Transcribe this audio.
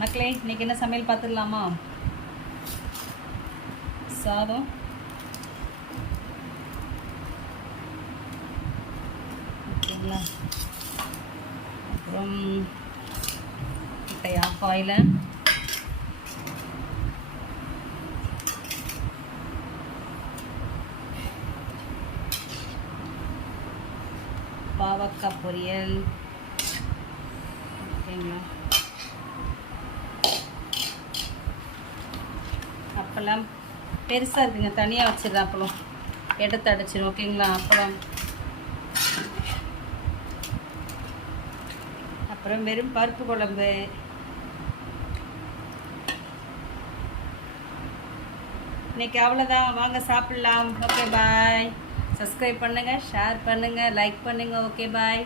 மக்களே இன்றைக்கி என்ன சமையல் பார்த்துடலாமா? சாதம், ஓகேங்களா. அப்புறம் முட்டை ஆஃப் ஆயில், பாவக்காய் பொரியல், ஓகேங்களா. அப்பளம் பெருசாக இருக்குங்க, தனியாக வச்சிடுறேன். அப்பளம் எடுத்து அடிச்சிடும், ஓகேங்களா. அப்புறம் வெறும் பருப்பு குழம்பு. இன்றைக்கி அவ்வளோதான், வாங்க சாப்பிட்லாம். Okay bye. சப்ஸ்கிரைப் பண்ணுங்கள், ஷேர் பண்ணுங்கள், லைக் பண்ணுங்கள். Okay bye.